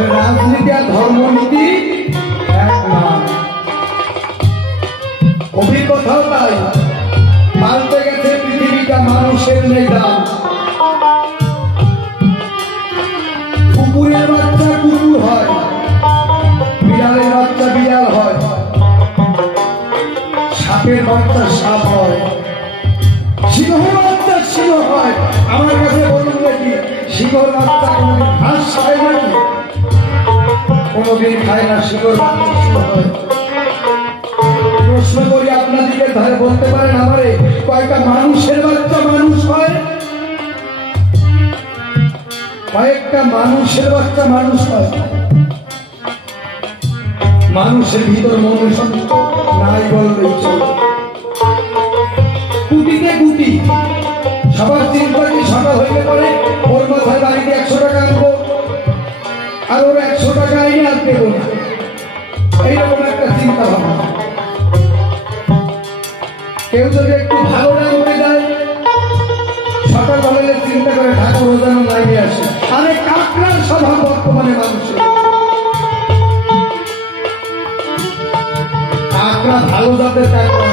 राजनीति और धर्मनीति एक ना। নেই দাম। কুকুরের বাচ্চা কুকুর হয়, বিড়ালের বাচ্চা বিড়াল হয়, সাপের বাচ্চা সাপ হয়, সিংহের বাচ্চা সিংহ হয়। আমার কাছে বলুন দেখি, সিংহর বাচ্চা কোনদিন ঘাস খায় নাকি? কোনদিন খায় না। সিংহর বাচ্চা সিংহ হয়। প্রশ্ন করি আপনাদেরকে, ধারে বলতে পারেন আমারে কয়েকটা মানুষের বাচ্চা মানুষ হয়? কয়েকটা মানুষের বাচ্চা মানুষ হয়? মানুষের ভিতর মনুষ্য নাই বললেই চলে। কুটিতে কুটি সবার চিন্তা কি সকাল হইলে পরে ওর মাথায় বাড়িতে 100 টাকা আনবো, আর ওর 100 টাকা আইনে আর দেবো না, এইরকম একটা চিন্তা ভাবনা। কেউ যদি একটু ভালো না উঠে যায়, সকাল বেলায় চিন্তা করে ঠাকুর যেন নাইবে আসে। আরে কাকড়ার স্বভাব বর্তমানে মানুষের। কাকড়া ভালো জাতের কাকড়া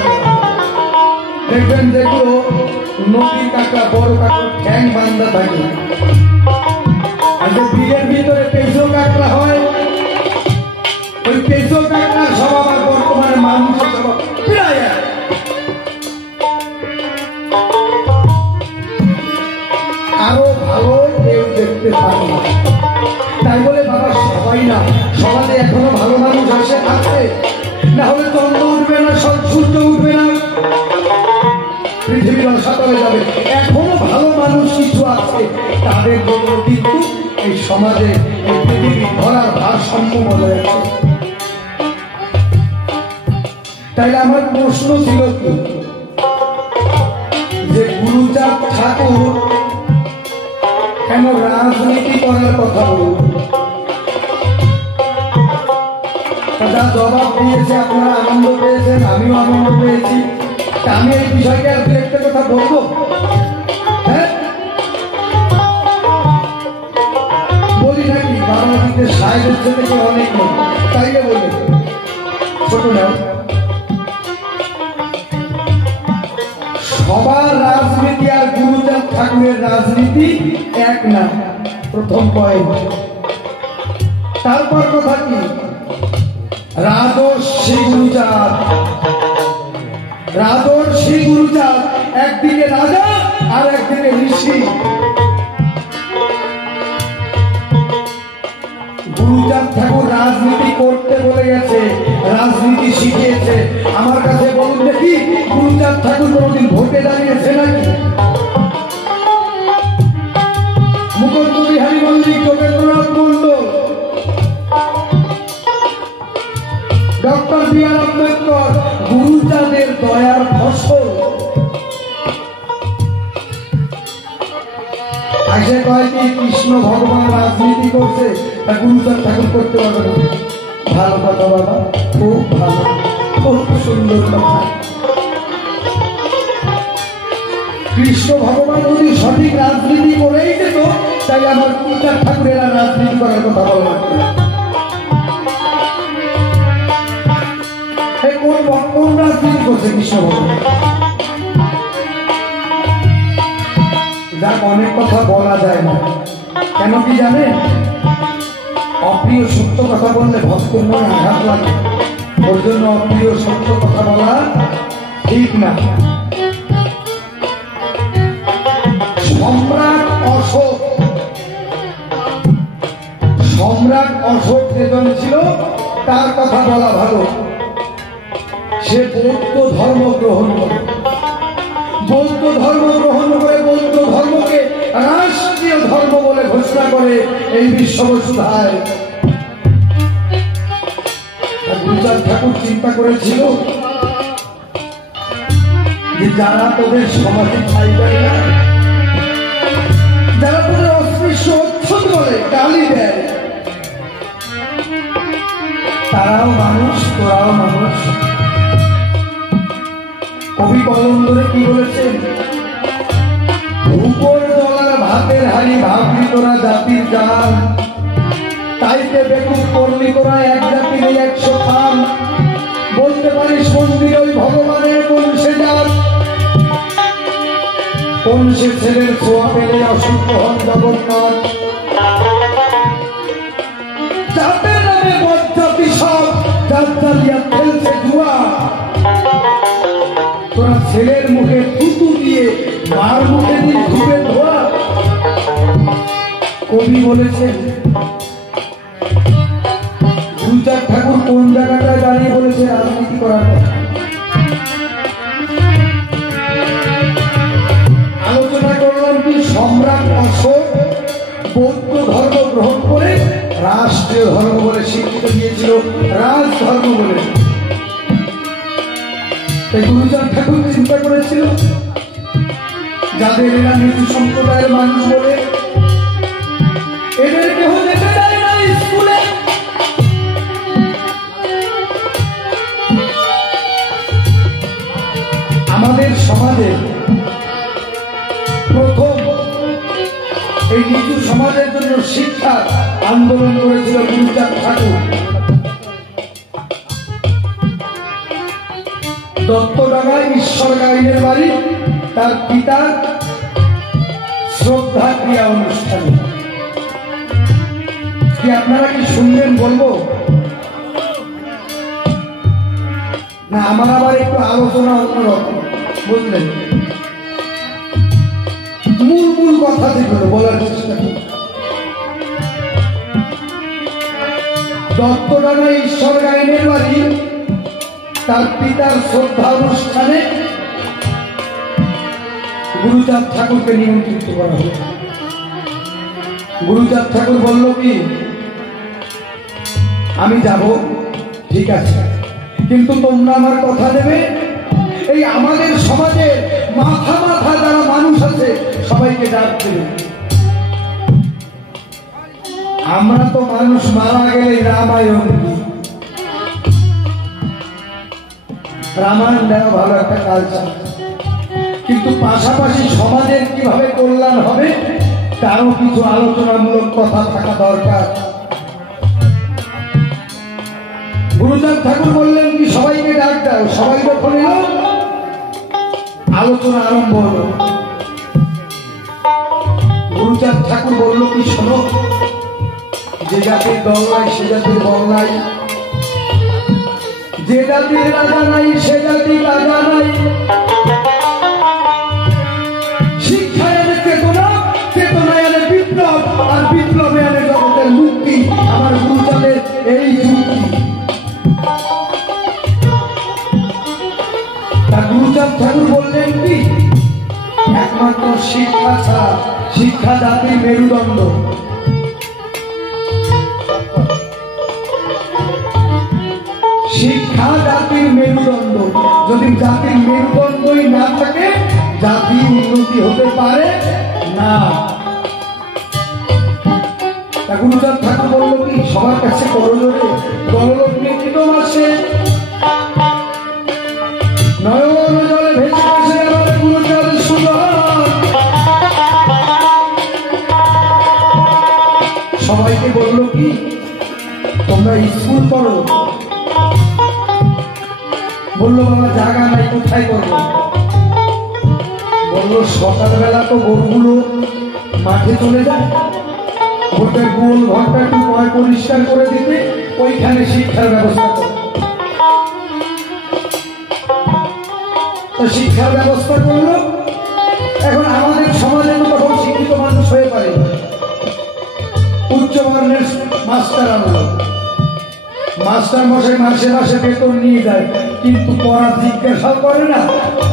দেখবেন, যেগুলো নদীর কাকড়া, বড় কাকড়া ঠ্যাং বান্ধা থাকে। আর যে বিলের ভিতরে পেঁচো কাকড়া হয়, ওই পেঁচো কাকড়ার স্বভাব আর বর্তমানে মানুষের স্বভাব প্রায় এক। আরো ভালো কেউ দেখতে পারে না। তাই বলে বাবা সবাই না, সমাজে এখনো ভালো মানুষ আসে থাকবে, না হলে চন্দ্র উঠবে না, সূর্য উঠবে না, পৃথিবীর অসাতলে যাবে। এখনো ভালো মানুষ কিছু আছে, তাদের জন্য কিন্তু এই সমাজে এই পৃথিবী ধরার ভারসাম্য বজায় আছে। তাই আমার প্রশ্ন ছিল কি, যে গুরুচাঁদ ঠাকুর কেন রাজনীতি করার কথা বলল? যা জবাব দিয়েছে আপনারা আনন্দ পেয়েছেন, আমিও আনন্দ পেয়েছি। আমি এই বিষয়টা আর একটা কথা বলবো। হ্যাঁ, বলি নাকি বাংলাদেশে সাহেবের থেকে অনেক লোক, তাইলে বলি ছোট নাও। সবার রাজনীতি আর গুরুচাঁদ ঠাকুরের রাজনীতি এক না, প্রথম পয়েন্ট। তারপর কথা কি, রাজর্ষি গুরুচাঁদ, রাজর্ষি গুরুচাঁদ একদিকে রাজা আর একদিকে ঋষি। গুরুচাঁদ ঠাকুর রাজনীতি করতে বলে গেছে, রাজনীতি শিখিয়েছে। আমার কাছে বলুন দেখি, গুরুচাঁদ ঠাকুর কোনদিন ভোটে দাঁড়িয়েছে নাকি? Mukunda Bihari Mallick, Jogendranath Mandal, doctor B R. আম্বেদকর গুরুচাঁদের দয়ার ফসল। আসে কয় কি কৃষ্ণ ভগবান রাজনীতি করছে, তা গুরুচাঁদ ঠাকুর করতে পারবে না? ভালো কথা বাবা, খুব ভালো, খুব সুন্দর কথা। কৃষ্ণ ভগবান যদি সঠিক রাজনীতি করেই যেত, তাই আমার গুরুচাঁদ ঠাকুরেরা রাজনীতি করার কথা বলা লাগবে না। কোন রাজনীতি করছে কৃষ্ণ ভগবান? যাক, অনেক কথা বলা যায় না, কেন কি জানেন? অপ্রিয় সত্য কথা বললে ভক্তের মনে আঘাত লাগে, ওর জন্য অপ্রিয় সত্য কথা বলা ঠিক না। সম্রাট অশোক, সম্রাট অশোক যেজন ছিল, তার কথা বলা ভালো। সে বৌদ্ধ ধর্ম গ্রহণ করে, বৌদ্ধ ধর্ম গ্রহণ করে বৌদ্ধ ধর্মকে রাষ্ট্রীয় ধর্ম বলে ঘোষণা করে এই বিশ্ববসুধায়। গুরুচাঁদ ঠাকুর চিন্তা করেছিল যে যারা তোদের সমাজে ঠাঁই দেয় না, যারা তোদের অস্পৃশ্য অচ্ছদ বলে গালি দেয়, তারাও মানুষ, তোরাও মানুষ। কবি কলন্দরে কি বলেছেন? উপর জলার ভাতের হাড়ি ভাবলি তোরা জাতির জান, তাইতে বেকুব করলি তোরা এক জাতি নেই 100 খান। বলতে পারিস মন্দির ওই ভগবানের কোন সে জাত, কোন বলেছে ছেলের ছোঁয়া পেলে অসুস্থ হন জগন্নাথ, যাদের নামে বজ্জাতি সব জালিয়া খেলছে জুয়া, তোরা ছেলের মুখে থুতু দিয়ে মার মুখে দিয়ে ধুবে ধোয়া। কবি বলেছেন, গুরুচাঁদ ঠাকুর কোন জায়গাটায় দাঁড়িয়ে বলেছে রাজনীতি করার কথা। আলোচনা করলাম কি সম্রাট অশোক বৌদ্ধ ধর্ম গ্রহণ করে রাষ্ট্রীয় ধর্ম বলে স্বীকৃতি দিয়েছিল, রাজধর্ম বলে। তাই গুরুচাঁদ ঠাকুর চিন্তা করেছিল যাদের এরা নিচু সম্প্রদায়ের মানুষ বলে এদের কেহ যেতে দেয় না স্কুলে। আমাদের সমাজে প্রথম এই নিচু সমাজের জন্য শিক্ষা আন্দোলন করেছিল গুরুচাঁদ ঠাকুর। দত্তডাঙ্গায় ঈশ্বর গাইনের বাড়ি তার পিতার শ্রদ্ধা ক্রিয়া অনুষ্ঠানে। কি আপনারা কি শুনবেন বলবো না? আমার আবার একটু আলোচনা অন্যরকম, বুঝলেন? মূল মূল কথা যেগুলো বলার চেষ্টা করি। দত্তডাঙ্গায় ঈশ্বর গাইনের বাড়ি তার পিতার শ্রদ্ধা অনুষ্ঠানে গুরুচাঁদ ঠাকুরকে নিমন্ত্রিত করা হল। গুরুচাঁদ ঠাকুর বলল কি, আমি যাব, ঠিক আছে, কিন্তু তোমরা আমার কথা দেবে এই আমাদের সমাজে মাথা মাথা যারা মানুষ আছে সবাইকে ডাক দেবে। আমরা তো মানুষ মারা গেলে রামায়ণ, রামায়ণ দেওয়া ভালো একটা কালচার, কিন্তু পাশাপাশি সমাজের কিভাবে কল্যাণ হবে তারও কিছু আলোচনামূলক কথা থাকা দরকার। গুরুচাঁদ ঠাকুর বললেন কি, সবাইকে ডাক দাও। সবাই যখন এলো আলোচনা আরম্ভ হলো। গুরুচাঁদ ঠাকুর বলল কি, শোনো, যে জাতির দল নাই সে জাতির বল নাই, যে জাতির রাজা নাই সে জাতির রাজা নাই, শিক্ষায় আনে চেতনা, চেতনায় আনে বিপ্লব, আর বিপ্লবে আনে জগতের মুক্তি। আমার গুরুচাঁদের এই যুক্তি। তা গুরুচাঁদ ঠাকুর বললেন কি, একমাত্র শিক্ষা ছাড়া, শিক্ষা জাতির মেরুদণ্ড, শিক্ষা জাতির মেরুদণ্ড। যদি জাতির মেরুদণ্ডই না থাকে জাতি উন্নতি হতে পারে না। গুরুচাঁদ ঠাকুর বলল কি, সবার কাছে করজোরে গললোক নিকৃত মাসে নয়ন জলে ভেসে ভেসে গেল গুরুচাঁদ সুন্দর। সবাইকে বলল কি, তোমরা স্কুল করো। বললো বাবা জায়গা নাই, কোথায় করবো? বললো সকালবেলা তো গরুগুলো মাঠে চলে যায়, ওটা গোল ঘরটা একটু পরিষ্কার করে দিতে, ওইখানে শিক্ষার ব্যবস্থা করো। তো শিক্ষার ব্যবস্থা করলো। এখন আমাদের সমাজে তো তখন শিক্ষিত মানুষ হয়ে পারে, উচ্চ বর্ণের মাস্টার আনলো। মাস্টার মশাই মাসে মাসে বেতন নিয়ে যায়, কিন্তু পড়া জিজ্ঞাসা করে না,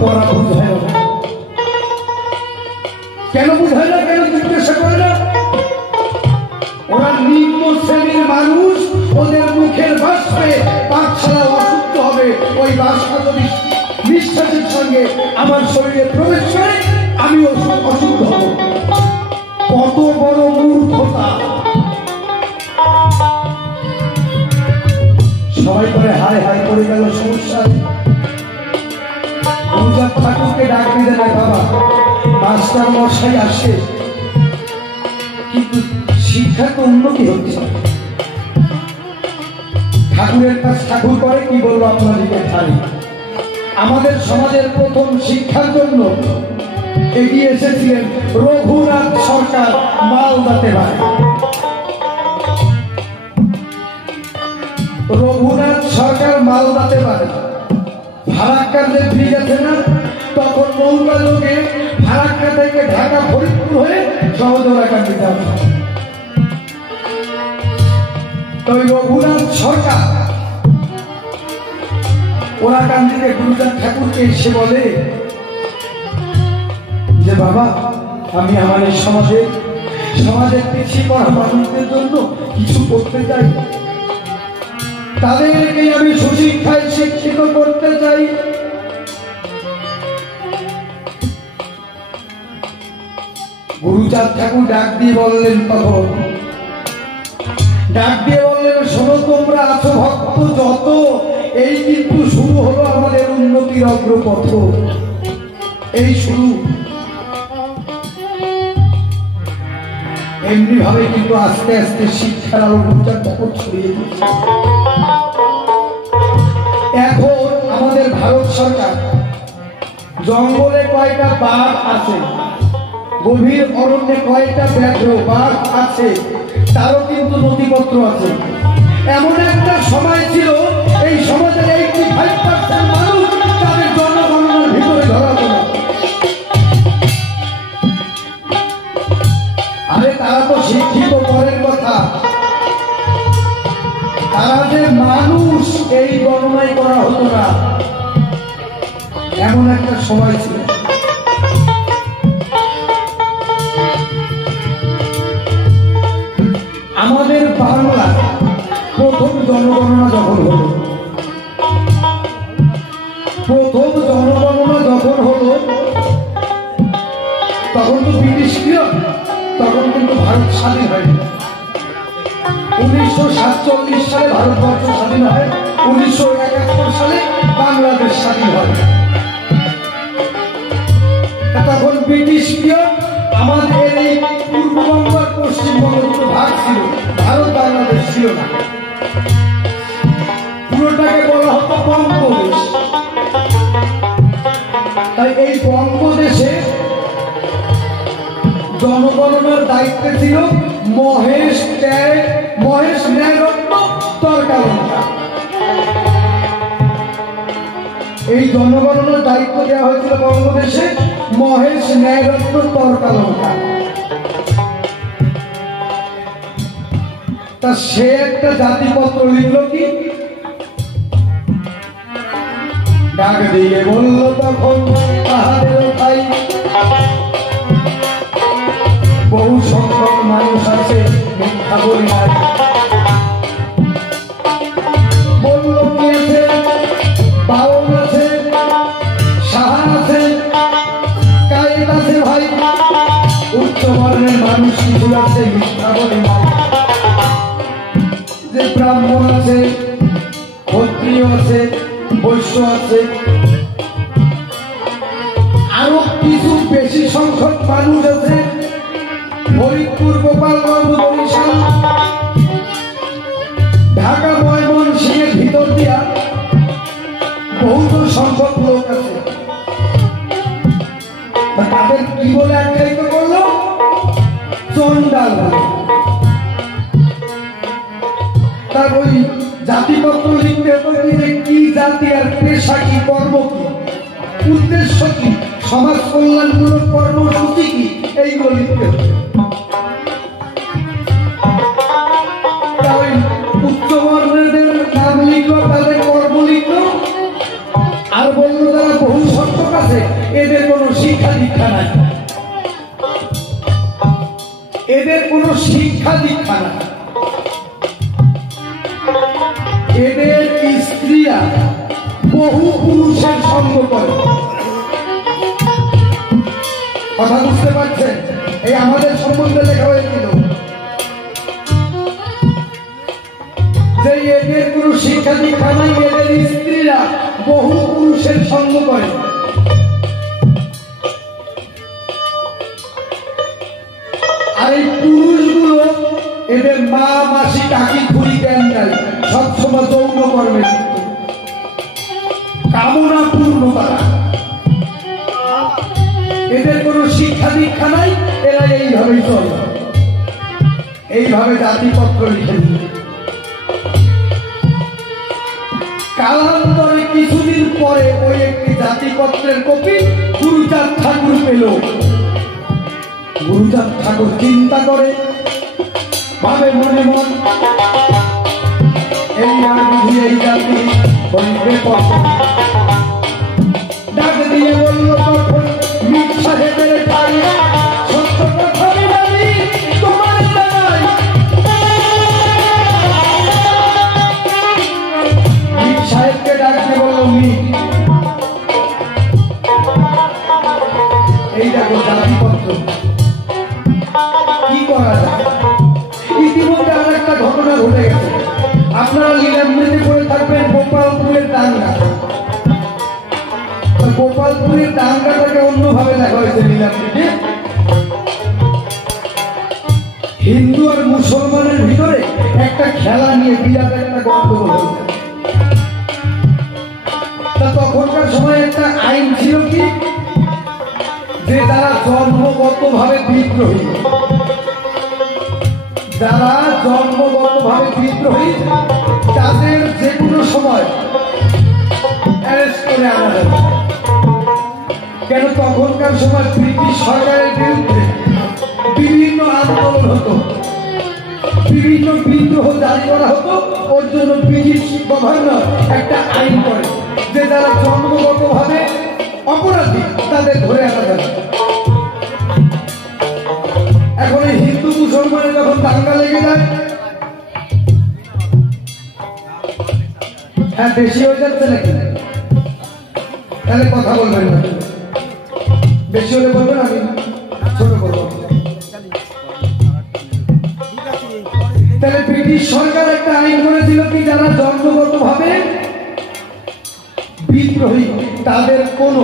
পড়া বুঝায় না। কেন বুঝায় না, কেন জিজ্ঞাসা করে না? ওরা নিম্ন শ্রেণীর মানুষ, ওদের মুখের বাষ্পে পাঠশালা অশুদ্ধ হবে। ওই বাষ্প যদি নিঃশ্বাসের সঙ্গে আমার শরীরে প্রবেশ করে আমি অশুদ্ধ হব। কত বড় মূর্খতা! সবাই করে হায় হায় করে গেল সমস্যায়। গুরুচাঁদ ঠাকুরকে ডাক দিতে না, বাবা মাস্টার মশাই আসে, কিন্তু শিক্ষা তো উন্নতি হচ্ছে। ঠাকুরের কাছে ঠাকুর করে কি বলবো আপনাদেরকে খালি। আমাদের সমাজের প্রথম শিক্ষার জন্য এগিয়ে এসেছিলেন রঘুনাথ সরকার মালদাতে বাড়ি। রঘুনাথ সরকার মালদাতে বাড়ি। ফারাক্কার যে ব্রিজ আছে না, তখন নৌকা যোগে ফারাক্কা থেকে ঢাকা ফরিদপুর হয়ে সহজরাকান্দি যাওয়া। তো রঘুনাথ সরকার ওরাকান্দিতে গুরুচাঁদ ঠাকুরকে এসে বলে যে বাবা, আমি আমাদের সমাজের পিছিয়ে পড়া মানুষদের জন্য কিছু করতে চাই, তাদেরকে আমি সুশিক্ষায় শিক্ষিত করতে চাই। গুরুচাঁদ ঠাকুর ডাক দিয়ে বললেন, শোনো, তোমরা আছো ভক্ত যত, এই কিন্তু শুরু হলো আমাদের উন্নতির অগ্রপথ। এই শুরু। এমনি ভাবে কিন্তু আস্তে আস্তে শিক্ষার আলো গুরুচাঁদ ঠাকুর ছড়িয়ে দিচ্ছে। এখন আমাদের ভারত সরকার জঙ্গলে কয়টা বাঘ আছে, গভীর অরণ্যে কয়টা ব্যাঘ্র বাঘ আছে, তারও কিন্তু নথিপত্র আছে। এমন একটা সময় ছিল, এই সমাজের 85% মানুষ তাদের জনগণনার ভিতরে ধরা পড়ে। আরে তারা তো শিক্ষিত পরের কথা, তারা যে মানুষ এই গণনায় করা হতো না, এমন একটা সময় ছিল। আমাদের বাংলা প্রথম জনগণনা যখন হলো, তখন তো ব্রিটিশ পিরিয়ড, তখন কিন্তু ভারত স্বাধীন হয়নি। 1947 সালে ভারতবর্ষ স্বাধীন হয়, 1971 সালে বাংলাদেশ স্বাধীন হয়। তখন ব্রিটিশ পিরিয়ড, আমাদের এই পূর্ববঙ্গ আর পশ্চিমবঙ্গ দুটো ভাগ ছিল, ভারত বাংলাদেশ ছিল না। পুরোটাকে বলা হতো বঙ্গদেশ। তাই এই বঙ্গদেশে জনগণনার দায়িত্বে ছিল মহেশ ন্যায়রত্ন তর্কালঙ্কার। এই জনগণনার দায়িত্ব দেওয়া হয়েছিল বঙ্গদেশে মহেশ ন্যায়রত্ন তর্কালঙ্কার। তা সে একটা জাতিপত্র লিখল কি, ডাক দিয়ে বলল তখন তাহাদের ভাই, বহু সংখ্যক মানুষ আছে মিথ্যা বলি নাই। বলল কি আছে, বাউল আছে, সাহান আছে, কায়েত আছে ভাই, উচ্চ বর্ণের মানুষ কিছু আছে মিথ্যা বলি নাই। যে ব্রাহ্মণ আছে, ক্ষত্রিয় আছে, বৈশ্য আছে, আরো কিছু বেশি সংখ্যক মানুষ আছে ফরিদপুর, গোপালগঞ্জ, বরিশাল, ঢাকা, ময়মনসিংহের ভিতর দিয়া বহুত সংখ্যক লোক আছে। তাদের কি বলে আখ্যায়িত করলো? চন্ডাল বলে। তার ওই জাতিপত্র লিখতে হবে যে কি জাতি আর পেশা কি, কর্ম কি, উদ্দেশ্য কি, সমাজ কল্যাণমূলক কর্মসূচি কি, এইগুলো লিখতে হবে। উচ্চ বর্ণের নাম লিখলো, তাদের কর্ম লিখলো, আর বললো যারা বহু সংখ্যক আছে এদের কোনো শিক্ষা দীক্ষা নাই, এদের কোনো শিক্ষা দীক্ষা নাই, এদের স্ত্রীরা বহু পুরুষের সঙ্গ করে। কথা বুঝতে পারছেন? এই আমাদের সম্বন্ধে লেখা হয়েছিল যে এদের কোনো শিক্ষা দীক্ষা নাই, এদের স্ত্রীরা বহু পুরুষের সঙ্গ করে। আর এই পুরুষগুলো এদের মা, মাসি, কাকি, খুড়ি, দেন নাই, সবসময় যৌন কর্মে লিপ্ত, কামনা পূর্ণ তারা। এদের কোনো এইভাবেই চল, এইভাবে জাতিপত্র লিখে দিল। কালান্তরে কিছুদিন পরে ওই একটি জাতিপত্রের কপি গুরুচাঁদ ঠাকুর পেল। গুরুচাঁদ ঠাকুর চিন্তা করে, ভাবে মনে মন, এই আর বুঝি এই জাতি হইবে কত। ডাক দিয়ে বলল তখন মীর সাহেবের ভাই, সত্য কথা জানি তোমার জানাই। মীর সাহেবকে ডাক দিয়ে বলল, মীর, এই দেখো জাতিপত্র, কি করা যায়? ইতিমধ্যে আর একটা ঘটনা ঘটে গেছে। আপনারা লীলামৃতি করে থাকবেন গোপালপুরের দাঙ্গা। গোপালপুরের দাঙ্গাটাকে অন্যভাবে দেখা হয়েছে লীলামৃতি। হিন্দু আর মুসলমানের ভিতরে একটা খেলা নিয়ে বিরাট একটা গন্ডগোল হয়েছে। তা তখনকার সময় একটা আইন ছিল কি, যে যারা জন্মগতভাবে বিদ্রোহী, যারা জন্মগতভাবে বিদ্রোহী, তাদের যে কোনো সময় অ্যারেস্ট করে আনা যাবে। কেন তখনকার সময় ব্রিটিশ সরকারের বিরুদ্ধে বিভিন্ন আন্দোলন হতো, বিভিন্ন বিদ্রোহ জারি করা হতো। ওর জন্য ব্রিটিশ গভর্নর একটা আইন করে যে যারা জন্মগতভাবে অপরাধী তাদের ধরে আনা যাবে। এখন এই হিন্দু মুসলমানের যখন দাঙ্গা লেগে যায়, হ্যাঁ বেশি হয়ে যাচ্ছে নাকি? তাহলে কথা বলবেন না, বেশি হলে বলবেন, আমি ছোট করবো। তাহলে ব্রিটিশ সরকার একটা আইন করেছিল কি, যারা জন্মগতভাবে বিদ্রোহী তাদের কোনো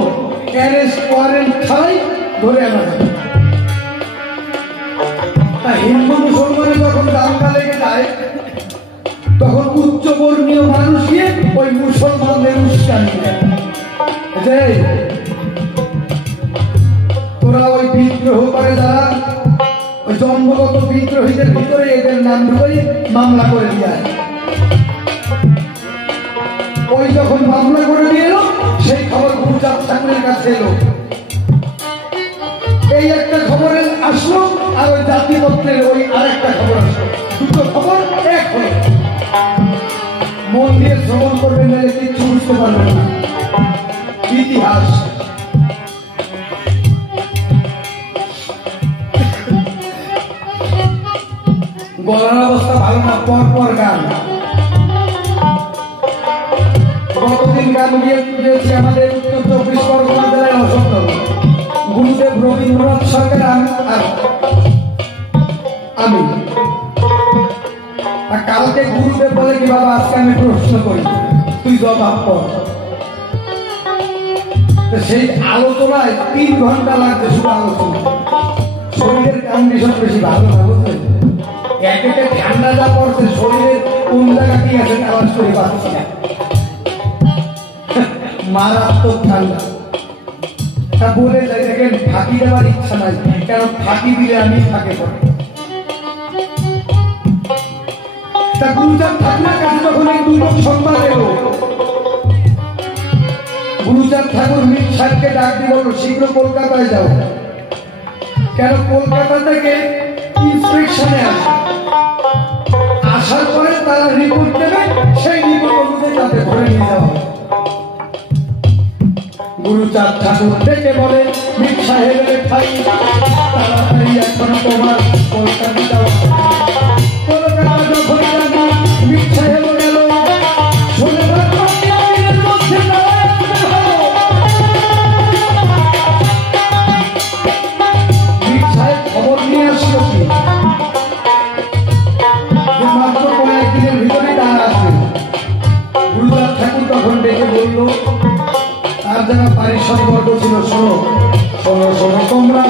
অ্যারেস্ট ওয়ারেন্ট ছাড়াই ধরে আনা যাবে। হিন্দু মুসলমানের যখন দাঙ্গা লেগে যায়, তখন উচ্চবর্ণীয় মানুষ গিয়ে ওই মুসলমানদের উস্কানি দেয় যে তোরা ওই বিদ্রোহ করে, যারা ওই জন্মগত বিদ্রোহীদের ভিতরে এদের নাম ঢুকে মামলা করে দিয়ে। ওই যখন মামলা করে দিয়ে এলো, সেই খবর গুরুচাঁদ ঠাকুরের কাছে এলো। এই একটা খবর আসলো, আর ওই জাতিপত্রের ওই আরেকটা খবর আসলো। দুটো খবর এক হয়ে। মন দিয়ে শ্রবণ করবেন, নাহলে কিচ্ছু বুঝতে পারবেন না। ইতিহাস গলার অবস্থা ভালো না, পর গান। গতদিন গান গিয়েছি আমাদের উত্তর 24 পরগনা জেলায় অসন্ত গুরুদেব রবীন্দ্রনাথ সরকার আমি। কালকে গুরুদেব বলে কি, বাবা আজকে আমি প্রশ্ন করি, তুই জবাব কর। সেই আলোচনায় 3 ঘন্টা লাগছে শুধু আলোচনা। শরীরের কন্ডিশন বেশি ভালো না, বুঝলেন? একে ঠান্ডা যা পড়ছে, শরীরের কোন জায়গা কি আছে আওয়াজ করে পাচ্ছি না, মারাত্মক ঠান্ডা। তা বলে যাই, দেখেন ফাঁকি দেওয়ার ইচ্ছা নাই, কারণ ফাঁকি দিলে আমি থাকে পড়ে। তা গুরুচাঁদ ঠাকুরের কাছে যখন এই দুর্ভোগ সংবাদ এলো, গুরুচাঁদ ঠাকুর মীর সাহেবকে ডাক দিয়ে বলল, শীঘ্র কলকাতায় যাও। কেন কলকাতা থেকে ইন্সপেকশনে আসে, আসার পরে তারা রিপোর্ট দেবে, সেই রিপোর্ট অনুযায়ী তাদের ধরে নিয়ে যাওয়া হবে। গুরুচাঁদ ঠাকুর ডেকে বলে, মীর সাহেবের ভাই, তাড়াতাড়ি এখন তোমার কলকাতা যাওয়া। কলকাতা যখন যাবি, মীর সাহেব গেল, শুনে মীর সাহেব খবর নিয়ে আসলো কি, মাত্র কয়েকদিনের ভিতরে তারা আসবে। গুরুচাঁদ ঠাকুর তখন ডেকে বলল, আর যারা পারিশ্রমিক ছিল, শোনো শোনো শোনো, তোমরা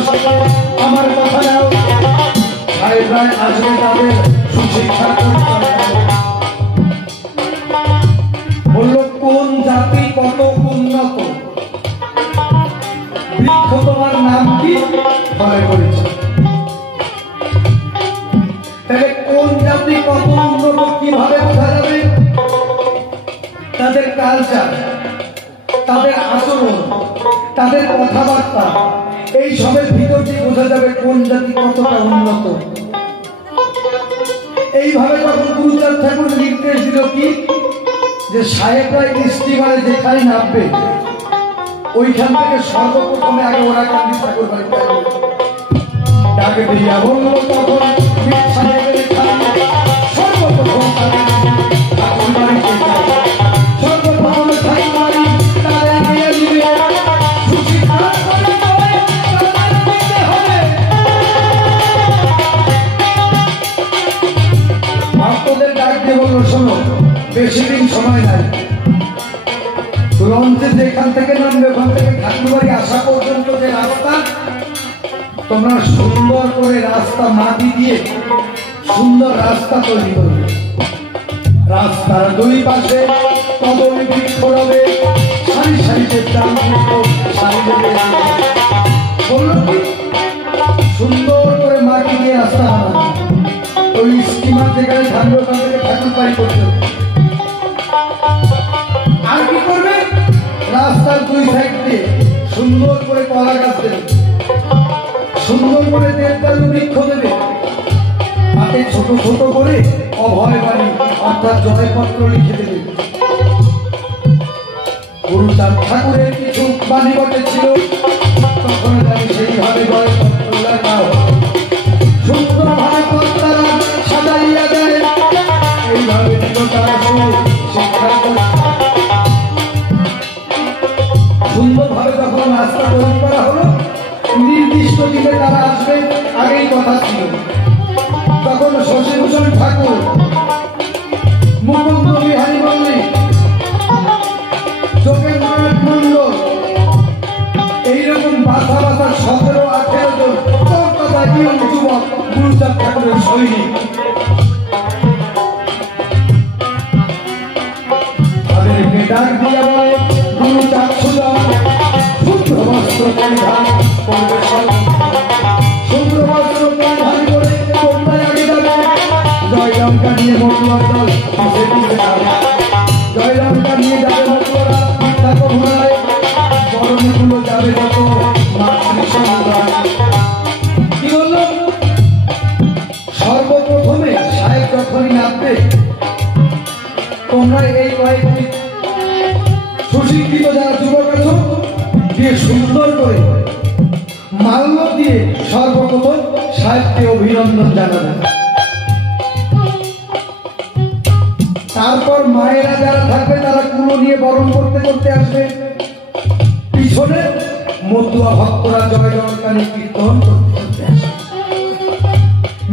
আমার কথা নাও। সাহেবরাই আসবে, তাদের সুশিক্ষা বলল, কোন জাতি কত উন্নত, বৃক্ষ তোমার নাম কি? ফলে করেছে। তাদের কালচার, তাদের আচরণ, তাদের কথাবার্তা, এই সবের ভিতর দিয়ে বোঝা যাবে কোন জাতি কতটা উন্নত। এইভাবে তখন গুরুচাঁদ ঠাকুর নির্দেশ দিল কি, যে সাহেবরা স্টিমারে যেখানে নামবে ওইখান থেকে সর্বপ্রথমে আগে ওরা কান্দি ঠাকুর বাড়িতে ডাকে দিয়া বলল, তখন সাহেবের সর্বপ্রথম ঠাকুর বাড়িতে যায়। সর্বপ্রথম ঠাকুর বাড়ি তাদের নিয়ে দিবে, ভক্তদের ডাক দিয়ে বলল, শোনো বেশি দিন সময় নাই, লঞ্চে যেখান থেকে নামবে ওখান থেকে ঠাকুরবাড়ি আসা পর্যন্ত যে রাস্তা, তোমরা সুন্দর করে রাস্তা মাটি দিয়ে সুন্দর রাস্তা তৈরি করবে। রাস্তার দুই পাশে কদলী বৃক্ষ রবে, সারি সারিতে বলল কি সুন্দর করে মাটি দিয়ে রাস্তা বানাবে। ওই স্টিমার যেখানে থাকবে ওখান থেকে ঠাকুর বাড়ি করতে। আর কি করবে, রাস্তার দুই সাইড দিয়ে সুন্দর করে কলা গাছ দেবে, সুন্দর করে দেবদারু বৃক্ষ দেবে, তাতে ছোট ছোট করে অভয় বাণী অর্থাৎ জয়পত্র লিখে দেবে। গুরুচাঁদ ঠাকুরের কিছু বাণী বটে ছিল, তখন জানি সেইভাবে জয়পত্র লেখা হয়, সুন্দরভাবে কর্তারা সাজাইয়া দেয়। এইভাবে তারা শিক্ষা সুন্দরভাবে যখন রাস্তা তৈরি করা হলো, নির্দিষ্ট দিনে তারা আসবে আগেই কথা ছিল। তখন শশীভূষণ ঠাকুর, মুকুন্দ বিহারী মল্লিক, যোগেন্দ্রনাথ মন্ডল, এইরকম বাসা বাসা 17-18 জন কলকাতা ইয়ং যুবক গুরুচাঁদ ঠাকুরের সৈনিক তাদেরকে ডাক দিয়া বলে, গুরুচাঁদ সুজন শুভ্র বস্ত্র পরিধান করবে, শুভ্র বস্ত্র পরিধান করে কোথায় আগে যাবে, জয়লঙ্কা নিয়ে মতুয়ার দল পিছে পিছে যাবে, জয়লঙ্কা নিয়ে যাবে মতুয়ারা বিখ্যাত ঘোড়ায়, বরণগুলো যাবে যত কি বলল। সর্বপ্রথমে সাহেব যখনই নামবে, তোমরা এই কয়েকটি সুশিক্ষিত যারা যুবক আছো দিয়ে সুন্দর করে মাল্য দিয়ে সর্বপ্রথম সাহেবকে অভিনন্দন জানাবেন। তারপর মায়েরা যারা থাকবে তারা কুলো নিয়ে বরণ করতে করতে আসবে, পিছনে মতুয়া ভক্তরা জয় জয়কালী কীর্তন করতে করতে আসবে।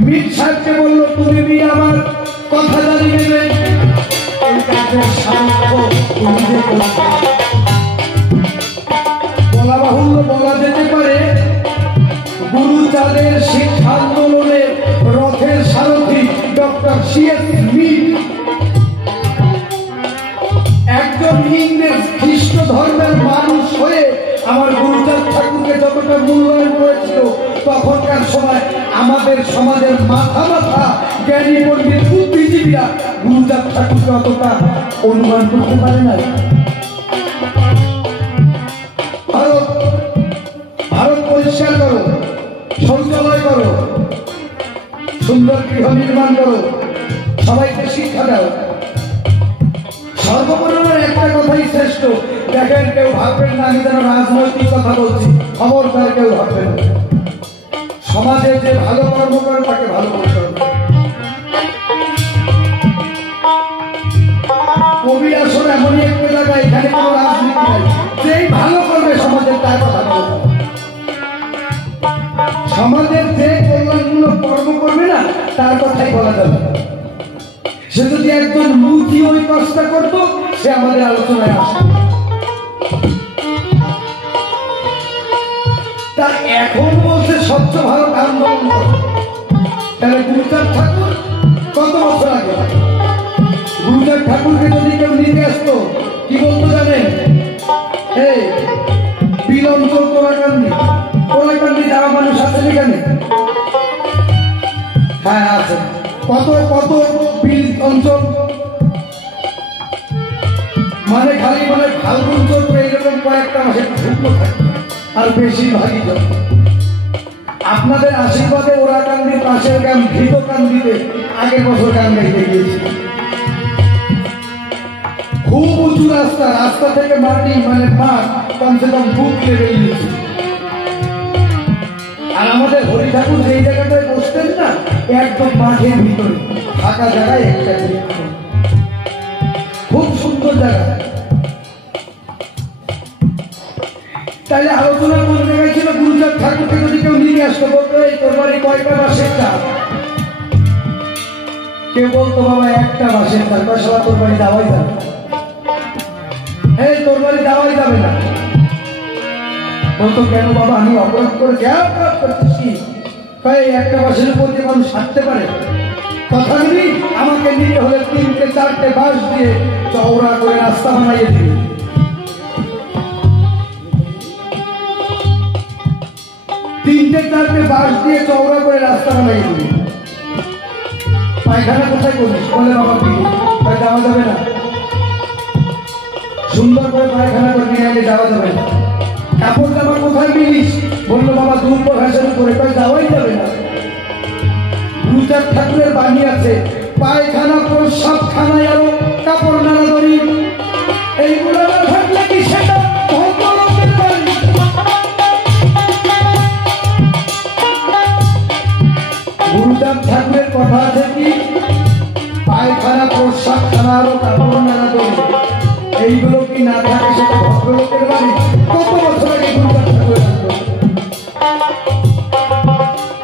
মীর সাহেবকে বলল, তুমি বি আমার কথা জানি নেবে, এই কাজের সাক্ষ্য তুমি যে করবে। বলা বাহুল্য বলা যেতে পারে, গুরুচাঁদের শিক্ষা আন্দোলনের রথের সারথি ডক্টর C.S. মির একজন ইংরেজ খ্রিস্ট ধর্মের মানুষ হয়ে আমার গুরুচাঁদ ঠাকুরকে যতটা মূল্যায়ন করেছিল, তখনকার সময় আমাদের সমাজের মাথা মাথা জ্ঞানী পণ্ডিত বুদ্ধিজীবীরা গুরুচাঁদ ঠাকুরকে অতটা অনুমান করতে পারে না। ভারত পরিষ্কার করো, শৌচালয় করো, সুন্দর গৃহ নির্মাণ করো, সবাইকে শিক্ষা দাও। সর্বপ্রথম একটা কথাই শ্রেষ্ঠ। দেখেন, কেউ ভাববেন না আমি যেন রাজনৈতিক কথা বলছি, খবরদার কেউ ভাববেন না। সমাজে যে ভালো কর্ম করে তাকে ভালো করতে হবে। কবি আসন এমনই একটা জায়গা, এখানে কোনো রাজনীতি নাই, যেই ভালো করবে সমাজের তার কথা বলবে। সমাজের যে কল্যাণমূলক কর্ম করবে না তার কথাই বলা যাবে। সে যদি একজন মুচি ওই কাজটা করতো, সে আমাদের আলোচনায় আসে। তা এখন বলছে স্বচ্ছ ভারত আন্দোলন। তাহলে গুরুচাঁদ ঠাকুর কত বছর আগে, গুরুচাঁদ ঠাকুরকে যদি কেউ নিতে আসতো কি বলতো জানেন? এই বিলঞ্চল কোলাকান্দি, কোলাকান্দি যাওয়া মানুষ আছে এখানে? হ্যাঁ আছে। কত কত বিল অঞ্চল মানে খালি মানে ফাল্গুন চৈত্র এইরকম কয়েকটা মাসে ধূপ থাকে আর বেশিরভাগই জল। আপনাদের আশীর্বাদে ওরা কান্দি পাশের গ্রাম ভীত কান্দিতে আগের বছর গান গাইতে গিয়েছিল। খুব উঁচু রাস্তা, রাস্তা থেকে মাটি মানে মাঠ কমসে কম বুক লেভেল নিয়েছে। আর আমাদের হরি ঠাকুর যেই জায়গাটায় বসতেন না, একদম মাঠের ভিতরে ফাঁকা জায়গায় একটা খুব সুন্দর জায়গা। তাইলে আলোচনা কোন জায়গায় ছিল, গুরুচাঁদ ঠাকুরকে যদি কেউ নিয়ে আসতো বলতো এই তোর বাড়ি কয়টা বাসের চাল, কেউ বলতো বাবা একটা বাসের চাল, পয়সা তোর বাড়ি যাওয়াই যাবে, এই তোর বাড়ি যাওয়াই যাবে না। বলতো কেন বাবা আমি অপরাধ করে অপরাধ করতেছি, তাই একটা বাসের উপর যে মানুষ হাঁটতে পারে, কথাগুলি আমাকে নিতে হলে 3-4টে বাস দিয়ে চওড়া করে রাস্তা বানাইয়ে দিবে। 3-4টে বাস দিয়ে চওড়া করে রাস্তা বানাইয়ে দিবে। পায়খানা কোথায় করিস বলে বাবা কি তাই যাওয়া যাবে না, সুন্দর করে পায়খানা করে নিয়ে আগে যাওয়া যাবে না। কাপড় জামা কোথায় মিলিস বললো বাবা দুর্ব ঘাসের উপরে, তাই যাওয়াই যাবে না। গুরুচাঁদ ঠাকুরের বাণী আছে, পায়খানা প্রস্রাব খানায় আরো কাপড় নাড়া ধরি, এইগুলো না থাকলে কি সেটা ভদ্রলোকের বাড়ি। গুরুচাঁদ ঠাকুরের কথা আছে কি, পায়খানা প্রস্রাব খানা আরো কাপড় নাড়া ধরি, এইগুলো কি না থাকে সেটা ভদ্রলোকের বাড়ি। কত বছর আগে গুরুচাঁদ ঠাকুরের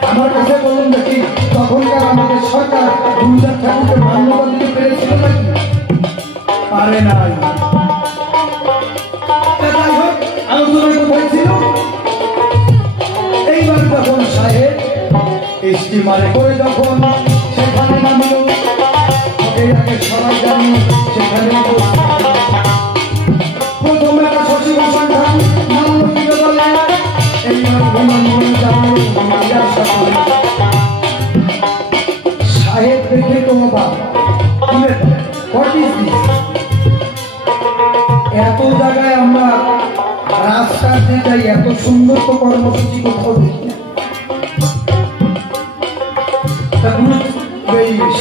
আমার কাছে বলুন দেখি, তখনকার আমাদের সরকার গুরুচাঁদ ঠাকুরকে মান্যতা দিতে পেরেছিল নাকি? পারে নাই। আলোচনা কোথায় ছিল? এইবার যখন সাহেব স্টিমারে করে যখন সেখানে নামিল, এর আগে সবাই জানি সেখানে প্রথমে শশীভূষণ ঠাকুর নাম দিতে বলে, এইবার বিমানবন্দর যাওয়ার সাহেব দেখে তো এত জায়গায় আমরা রাস্তাতে যাই, এত সুন্দর তো কর্মসূচি কোথাও দেখি না।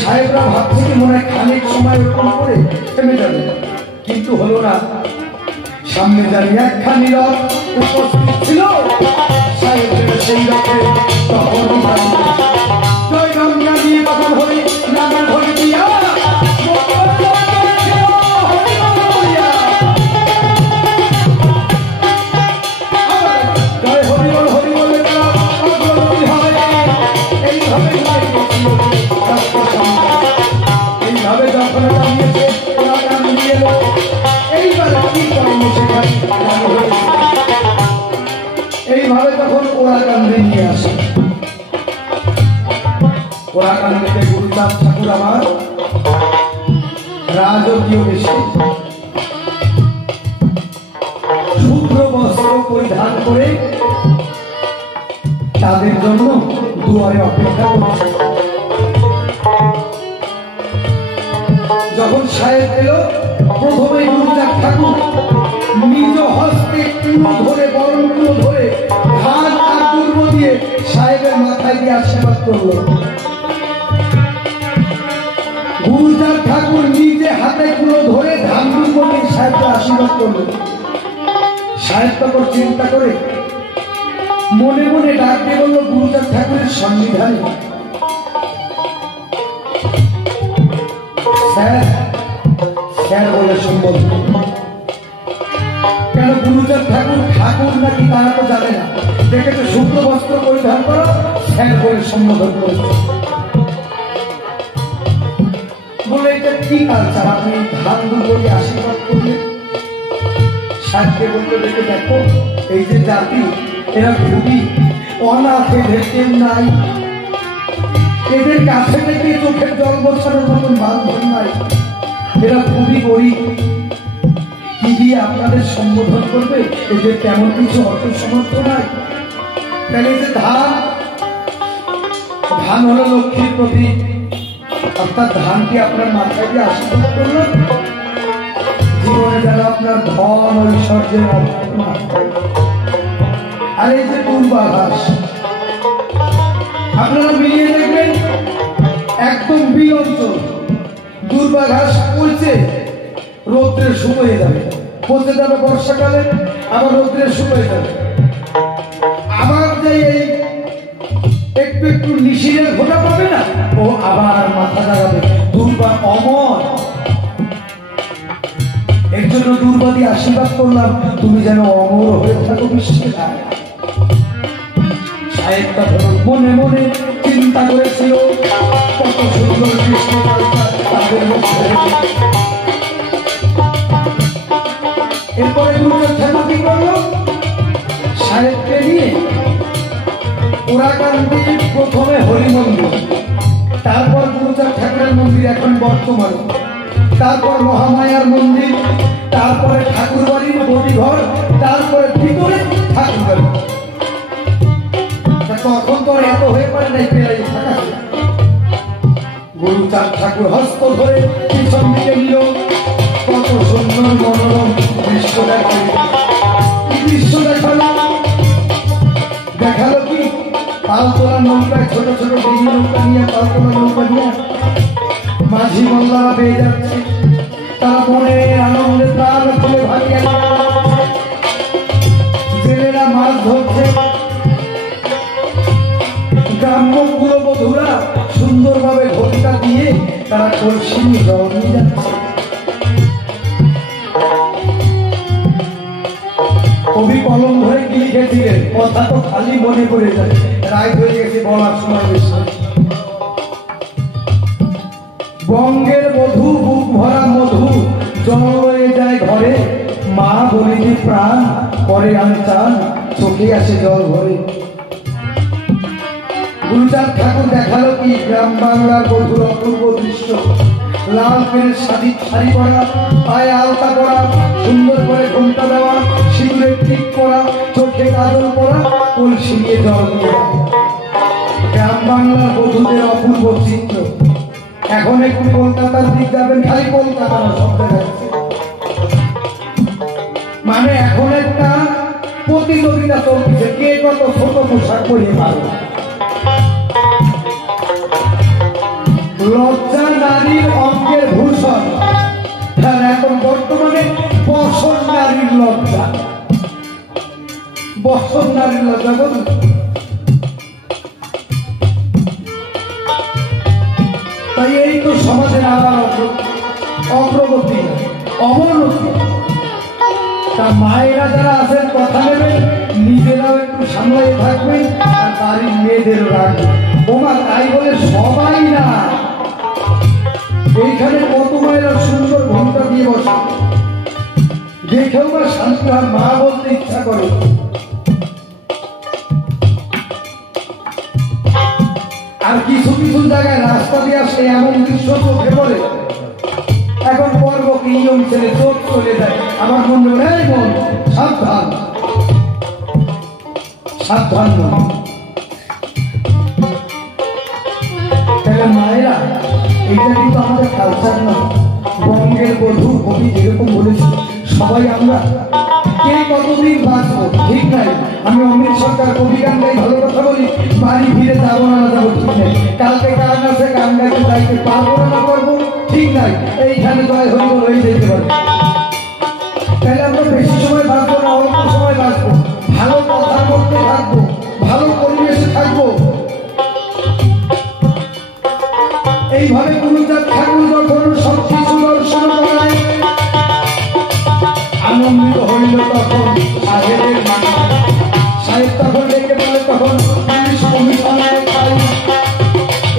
সাহেবরা ভাবছে কি মনে হয় খানিক সময় ওরকম করে থেমে যাবে, কিন্তু হলো না। সামনে জানি একখানি রথ উপস্থিত ছিল, সাহেবের সেই রথে তখন জয় গঙ্গা দিয়ে তখন হরি নামের ধরে দিয়া জয় হরিবল হরিবলে অগ্রগতি হয়। এইভাবে যখন জানিয়েছে ওরা গান নিয়ে এলো, এইবার কি কর্ম সেখানে এইভাবে তখন ওরা কান্দে নিয়ে আসে। ওরা কান্দে গুরুচাঁদ ঠাকুর আমার রাজকীয় বেশে শুভ্র বস্ত্র পরিধান করে তাদের জন্য দুয়ারে অপেক্ষা করছে। যখন সাহেব এলো, প্রথমে গুরুচাঁদ ঠাকুর নিজ হস্তে কুলো ধরে বরণ কুলো ধরে ধান আর দুর্ব দিয়ে সাহেবের মাথায় দিয়ে আশীর্বাদ করল। গুরুচাঁদ ঠাকুর নিজে হাতে কুলো ধরে ধান দুর্ব দিয়ে সাহেবকে আশীর্বাদ করল। সাহেব তখন চিন্তা করে মনে মনে ডাক দিয়ে বলল, গুরুচাঁদ ঠাকুরের সন্নিধানে স্যার স্যার বলে সম্বোধন। কেন গুরুচাঁদ ঠাকুর ঠাকুর নাকি তারা তো জানে না, দেখেছে শুক্র বস্ত্র পরিধান করো স্যার বলে সম্বোধন করেছে। বলে এটা কি কালচার, আপনি ধান দুর্বলী আশীর্বাদ করলেন? সাহেবকে বলতে দেখে দেখো এই যে জাতি এরা খুবই অনাথ, এদের কেউ নাই, এদের কাছে থেকে চোখের জল বসানোর মতন বান্ধব নাই, এরা খুবই গরিব, কি দিয়ে আপনাদের সম্বোধন করবে? এদের তেমন কিছু অর্থ সমর্থ নাই। তাহলে যে ধান, ধান হলো লক্ষ্মীর প্রতীক, অর্থাৎ ধানকে আপনার মাথায় দিয়ে আশীর্বাদ করলেন, যে জীবনে যেন আপনার ধন ঐশ্বর্যের অভাব না হয়। আর এই যে পূর্বাভাস আপনারা মিলিয়ে দেখবেন একদম বিল অঞ্চল দুর্বাঘাস পড়ছে, রৌদ্রে শুকিয়ে যাবে, পচে যাবে বর্ষাকালে, আবার রৌদ্রে শুকিয়ে যাবে। আবার যে এই একটু একটু নিশিরের ঘোটা পাবে না, ও আবার মাথা লাগাবে। দুর্বা অমর, এর জন্য দুর্বাদি আশীর্বাদ করলাম তুমি যেন অমর হয়ে থাকো বিশ্বে। সাহেবটা মনে মনে চিন্তা করেছিল কত সুন্দর তাদের মধ্যে। এরপরে কি করলো, সাহেবকে নিয়ে ওরাকান্দি প্রথমে হরি মন্দির, তারপর গুরুচাঁদ ঠাকুরের মন্দির এখন বর্তমানে, তারপর মহামায়ার মন্দির, তারপরে ঠাকুরবাড়ির বড়িঘর, তারপরে ভিতরে ঠাকুরবাড়ি। তখন তো এত হয়ে পারে নাই, পেরাই থাকা। গুরুচাঁদ ঠাকুর হস্ত ধরে পিছন দিকে নিল, কত সুন্দর মনোরম দৃশ্য দেখালো। দেখালো কি, পালতোলা নৌকায়, ছোট ছোট ডিঙি নৌকা নিয়ে, পালতোলা নৌকা নিয়ে মাঝি মোল্লারা পেয়ে যাচ্ছে। তারা মনে আনন্দে প্রাণ খুলে ভাগিয়ে জেলেরা মাছ ধরছে। গ্রাম্য পুরবধূরা সুন্দরভাবে ঘটিটা দিয়ে তারা কলসি জল নিয়ে যাচ্ছে। কবি কলম ধরে কি লিখেছিলেন, কথা তো খালি মনে পড়ে যায়, রায় হয়ে গেছে বলার সময় বেশি। বঙ্গের বধূ বুক ভরা মধু জল হয়ে যায় ঘরে, মা বলে যে প্রাণ করে আনচান, চোখে আসে জল ভরে। গুরুচাঁদ ঠাকুর দেখালো কি, গ্রাম বাংলার বধুর অপূর্ব দৃশ্য। লাল পেনের শাড়ি পরা, পায়ে আলতা পরা, সুন্দর করে ঘোমটা দেওয়া, সিঁদুরের টিপ পরা, চোখে কাজল পরা, কলসি নিয়ে জল দেওয়া। গ্রাম বাংলার বধুদের অপূর্ব চিত্র। এখন একটু কলকাতার দিক যাবেন, খালি কলকাতা না, সব জায়গায়। মানে এখন একটা প্রতিযোগিতা চলছে, কে কত ছোট পোশাক পরিয়ে পারবে। লজ্জা নারীর অঙ্গের ভূষণ, এখন বর্তমানে বসন নারীর লজ্জা। বসন নারীর লজ্জা বলুন, তাই এই তো সমাজের আবার অগ্রগতি, অবনতি। তা মায়েরা যারা আছেন কথা নেবেন, নিজেরাও একটু সামলাই থাকবেন, আর বাড়ির মেয়েদেরও রাখবেন। ওমা তাই বলে সবাই না, এইখানে কত মায়েরা সুন্দর ঘন্টা দিয়ে বসে, দেখেও বা শান্তি আর মা বলতে ইচ্ছা করে। আর কিছু কিছু জায়গায় রাস্তা দিয়ে আসলে এমন দৃশ্য চোখে পড়ে, এখন পর্ব কি ছেলে চোখ চলে যায়। আমার মনে হয় মন সাবধান, সাবধান নয়। তাহলে মায়েরা, এটা কিন্তু আমাদের কালচার নয়। বঙ্গের বধূ কবি যেরকম বলেছে, সবাই আমরা কে কতদিন বাঁচবো ঠিক নাই। আমি অমিত সরকার কবি গান গাই, ভালো কথা বলি, বাড়ি ফিরে যাবো না যাবো ঠিক নাই। কালকে গান আছে, গান গাইতে যাইতে পারবো না করবো ঠিক নাই। এইখানে জয় হইব হয়ে যেতে পারে। তাহলে আমরা বেশি সময় বাঁচবো না, অল্প সময় বাঁচবো, ভালো কথা বলতে থাকবো, ভালো পরিবেশে থাকবো। এইভাবে গুরুচাঁদ ঠাকুর যখন সব কিছু দর্শন করায়, আনন্দিত হইল তখন সাহেবের সাহেব। তখন ডেকে বলে, তখন পুলিশ কমিশনার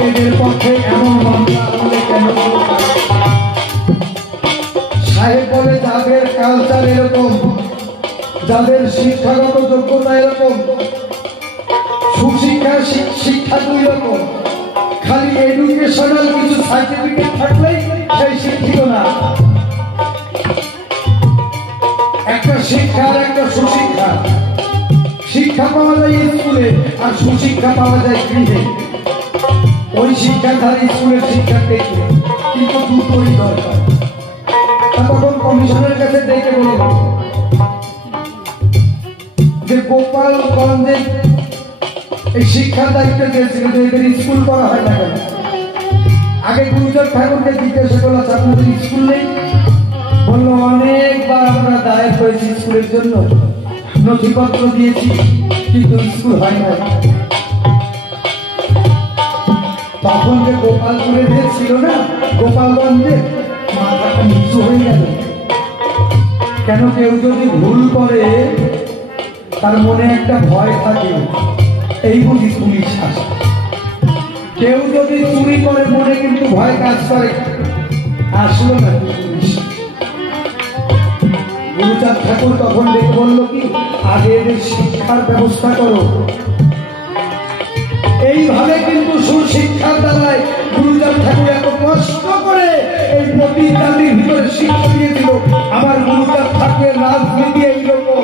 এদের পক্ষে এমন মামলা আনলে কেন? সাহেব বলে, যাদের কালচার এরকম, যাদের শিক্ষাগত যোগ্যতা এরকম, সুশিক্ষা শিক্ষা দুই রকম, খালি এডুকেশনাল কিছু সার্টিফিকেট থাকলেই সেই শিক্ষিত না। একটা শিক্ষা আর একটা সুশিক্ষা। শিক্ষা পাওয়া যায় স্কুলে, আর সুশিক্ষা পাওয়া যায় গৃহে। ওই শিক্ষাধারী স্কুলের শিক্ষা দেখে, কিন্তু দুটোই দরকার। তখন কমিশনের কাছে ডেকে বলল যে গোপালগঞ্জে এই শিক্ষার দায়িত্ব দিয়েছিল যে এদের স্কুল করা হয় না কেন। আগে গুরুচাঁদ ঠাকুরকে জিজ্ঞাসা করলো আপনাদের স্কুল নেই? বললো অনেকবার আমরা দায়ের করেছি স্কুলের জন্য, নথিপত্র দিয়েছি, কিন্তু স্কুল হয় না। তখন যে গোপালপুরে যে ছিল না, গোপালগঞ্জে মাথাটা নিচু হয়ে গেল। কেন কেউ যদি ভুল করে তার মনে একটা ভয় থাকে, এই বুঝি পুলিশ আসে। কেউ যদি চুরি করে মনে কিন্তু ভয় কাজ করে, আসলো না পুলিশ। গুরুচাঁদ ঠাকুর তখন ডেকে বলল কি, আগে এদের শিক্ষার ব্যবস্থা করো। এইভাবে কিন্তু সুশিক্ষার দ্বারায় গুরুচাঁদ ঠাকুর এত কষ্ট করে এই প্রতি জাতির ভিতরে শিক্ষা দিয়েছিল। আমার গুরুচাঁদ ঠাকুরের রাজনীতি এইরকম।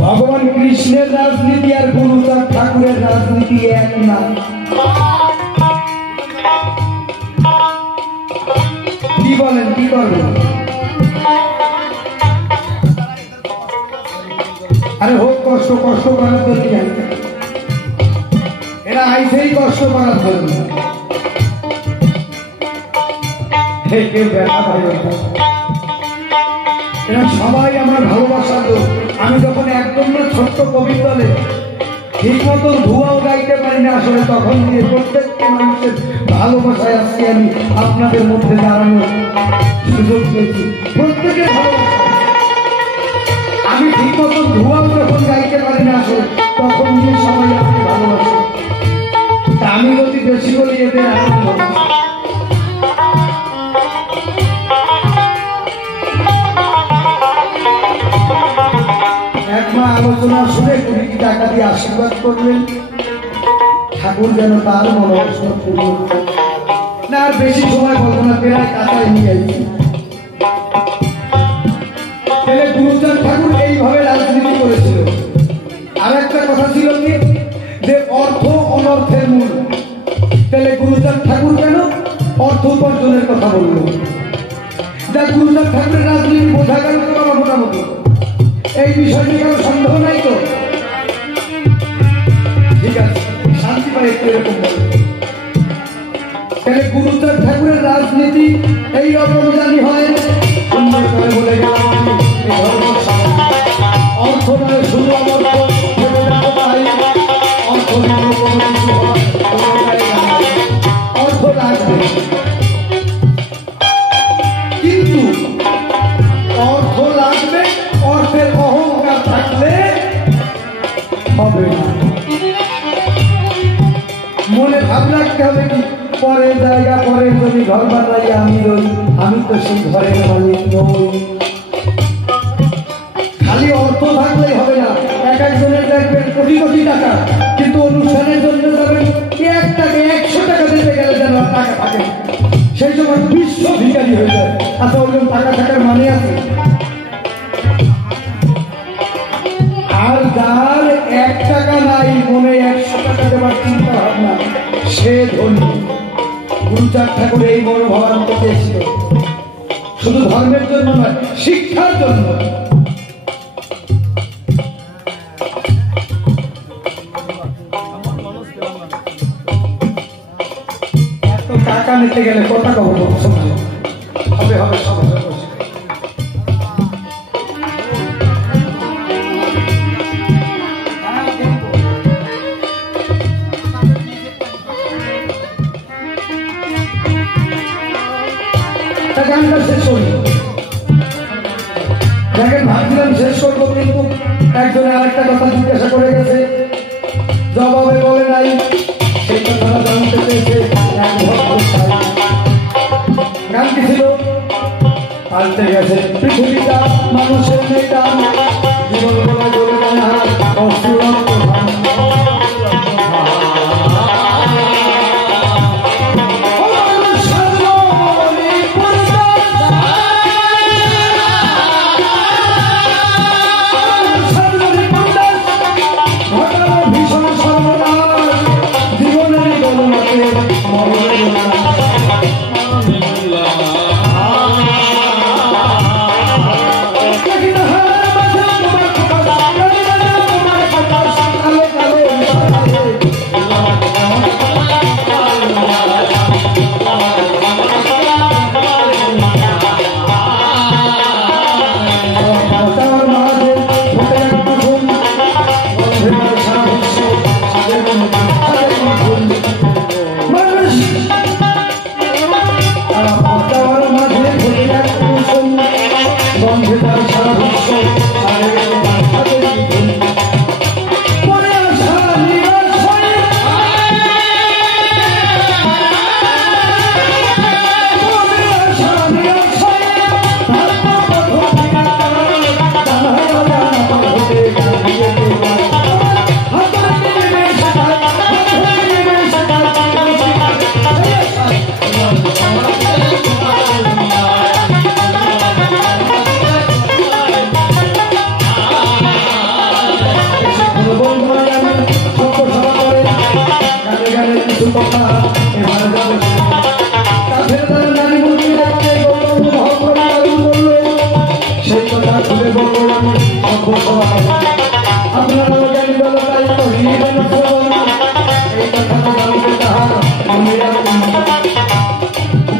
ভগবান কৃষ্ণের রাজনীতি আর গুরুচাঁদ ঠাকুরের রাজনীতি এক না। কি বলেন, কি করবেন? আরে হোক কষ্ট, কষ্ট করার জন্য এরা আইসেই কষ্ট করার জন্য। কেউ ব্যথা পাই, এরা সবাই আমার ভালোবাসার লোক। আমি যখন একদম না ছোট্ট কবি দলে ঠিক মতো ধোঁয়াও গাইতে পারি না আসলে, তখন দিয়ে প্রত্যেকটা মানুষের ভালোবাসায় আজকে আমি আপনাদের মধ্যে দাঁড়ানোর সুযোগ পেয়েছি। প্রত্যেকের ভালোবাসা আমি ঠিক মতো ধোঁয়াও যখন গাইতে পারি না আসলে, তখন দিয়ে সবাই আমাকে ভালোবাসে। আমি যদি বেশি বলি এদের আনন্দ। একমা আলোচনা শুনে 20 টাকা দিয়ে আশীর্বাদ করলেন, ঠাকুর যেন তার মনোবাসনা পূর্ণ না। আর বেশি সময় বলবো না, প্রায় কাতায় নিয়ে যাচ্ছি। তাহলে গুরুচাঁদ ঠাকুর এইভাবে রাজনীতি করেছিল। আর একটা কথা ছিল কি, যে অর্থ অনর্থের মূল। তাহলে গুরুচাঁদ ঠাকুর কেন অর্থ উপার্জনের কথা বলল? যা গুরুচাঁদ ঠাকুরের রাজনীতি বোঝা গেল তো আমার মোটামুটি। এই বিষয় নিয়ে কারো সন্দেহ নাই তো? ঠিক আছে, শান্তি পাই একটু এরকম বলে। তাহলে গুরুচাঁদ ঠাকুরের রাজনীতি এই রকম জানি হয়। সুন্দর করে বলে গেলাম অর্থ নয় শুধু অর্থ, অর্থ অর্থ লাগবে, কিন্তু অর্থ লাগবে, অর্থের অহংকার থাকলে হবে না। মনে ভাব রাখতে হবে কি, পরে জায়গা পরে যদি ঘর বানাই আমি রই, আমি তো সেই ঘরের মালিক নই। খালি অর্থ থাকলেই হবে না। এক একজনের দেখবেন কোটি কোটি টাকা, কিন্তু অনুষ্ঠানের জন্য যাবেন 1 টাকা 100 টাকা দিতে গেলে যেন টাকা থাকে, সেই সময় বিশ্ব ভিখারি হয়ে যায়। আচ্ছা ওরকম টাকা থাকার মানে আছে? আর যার 1 টাকা নাই, মনে 100 টাকা দেওয়ার চিন্তা ভাবনা, সে ধনী। গুরুচাঁদ ঠাকুর এই বড় ভগবান পেয়েছিল, শুধু ধর্মের জন্য নয়, শিক্ষার জন্য। এত টাকা নিতে গেলে কথা কব হবে হবে সমস্যা। গানটা শেষ করি, দেখেন ভাবছিলাম শেষ করবো, কিন্তু একজনে আরেকটা কথা জিজ্ঞাসা করে গেছে, জবাবে বলে নাই। সেই কথাটা জানতে চেয়েছে গানটি ছিল পাল্টে গেছে পৃথিবীটা, মানুষের মেয়েটা জীবন বলে বলে না অসুরন্ত জীবনের গণনাতে গন্ধে তার সারা বিশ্ব সারে গেছে তার হাতে ধুম। পরে আসা নিরাশয় পরে আসা নিরাশয় তার পথ ফিরা তাহারা হতে গাড়িয়ে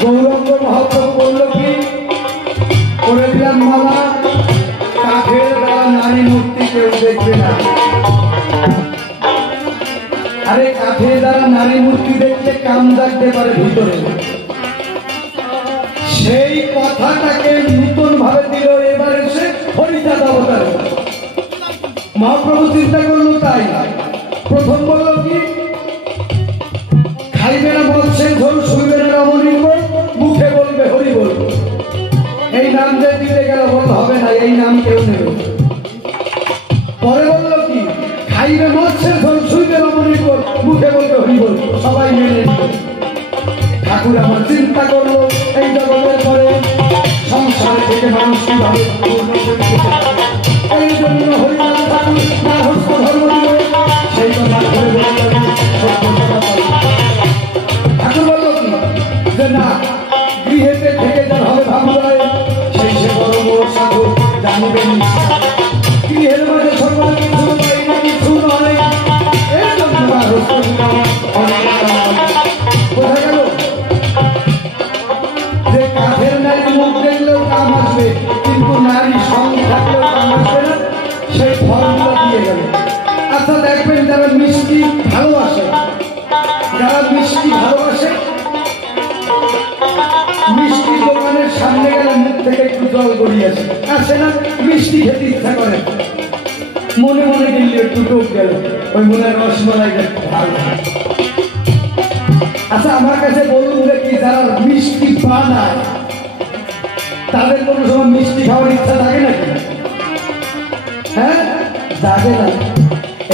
গৌরঙ্গ মহাপ্রভু বলল কি করে দিলাম মালা, কাঠের দ্বারা নারী মূর্তি কেউ দেখবে না। আরে কাঠের দ্বারা নারী মূর্তি দেখলে কাম জাগতে পারে ভিতরে, সেই কথাটাকে নূতন ভাবে দিল এবারে সে হরিদাস অবতারে। মহাপ্রভু চিন্তা করলো তাই প্রথম বলল কি খাইবে না বলছেন ঝোল, শুইবে না রমণী, মুখে বলবে হরি বল। এই নাম যে দিতে গেল বল হবে না, এই নাম কেউ নেবে। পরে বললো কি খাইবে মাছের ঝোল, শুইবে রমণী বল, মুখে বলবে হরি বল, সবাই মেনে নেবে। ঠাকুর আমার চিন্তা করলো এই জগতের পরে সংসার থেকে মানুষ কিভাবে এই জন্য হরিনাম ঠাকুর তার হস্ত ধর্ম দিল। সেই কথা ধরে ঠাকুর বলল কি যে না গৃহেতে থেকে যার হবে ভাবুরায় সেই সে বড় মোর সাধু জানিবেন। গৃহের মাঝে সর্বাল কিছু পাই না কিছু নয়, এই জন্য তার হস্ত বোঝা গেল যে কাঠের নারী মুখ দেখলেও কাম আসবে, কিন্তু নারী সঙ্গে থাকলেও কাম আসবে না, সেই ফর্মুলা দিয়ে গেল। আচ্ছা দেখবেন যারা মিষ্টি ভালোবাসে, যারা মিষ্টি ভালোবাসে মিষ্টি দোকানের সামনে গেলে মুখ থেকে একটু জল গড়িয়ে আসে না, মিষ্টি খেতে ইচ্ছা করে, মনে মনে গেলে একটু টোপ গেল ওই মনে রসমালাই ভালো। আচ্ছা আমার কাছে বলুন দেখি যারা মিষ্টি বানায় তাদের কোনো সময় মিষ্টি খাওয়ার ইচ্ছা থাকে নাকি? হ্যাঁ জাগে না।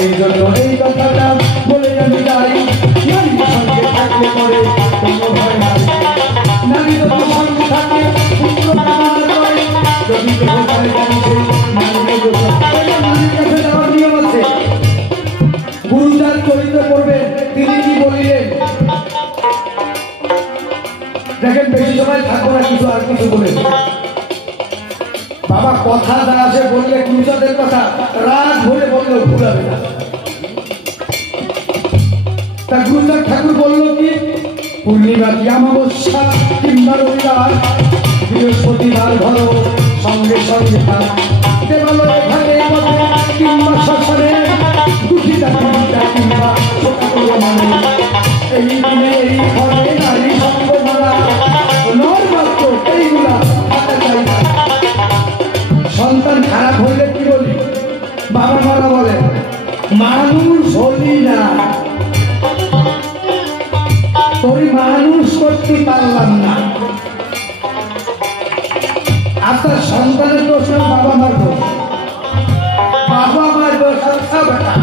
এই জন্য এই কথাটা বলে আমি যাই, নারীর সঙ্গে থাকলে পরে কোনো ভয় নাই। নারী যদি সঙ্গে থাকে পুত্র কামনা করে, যদি কেউ তারে জানিছে নারীর কাছে যাওয়ার নিয়ম আছে। গুরুদার চরিত্র করবে, তিনি কি বলিলেন দেখেন বেশি সময় থাকবো না, কিছু আর কিছু বলে বাবা কথা যা আসে বললে গুরুচাঁদের কথা রাত ভরে বললেও ভুলাবে না। তা গুরুচাঁদ ঠাকুর বলল কি পূর্ণিমা কি অমাবস্যা কিংবা রবিবার বৃহস্পতিবার ধরো সঙ্গে সঙ্গে দেবালয়ে ঘাটে পথে কিংবা শ্মশানে দুটিটা তিনটা কিংবা মানে এই দিনে এই ঘরে নারী সঙ্গ মারা নয় মাত্র এইগুলা হাতে চাই না। সন্তান খারাপ হইলে কি বলি বাবা মারা বলে মানুষ হলি না, তোর মানুষ করতে পারলাম না। আপনার সন্তানের দোষ না বাবা মার দোষ, বাবা মার দোষ। আচ্ছা বেটা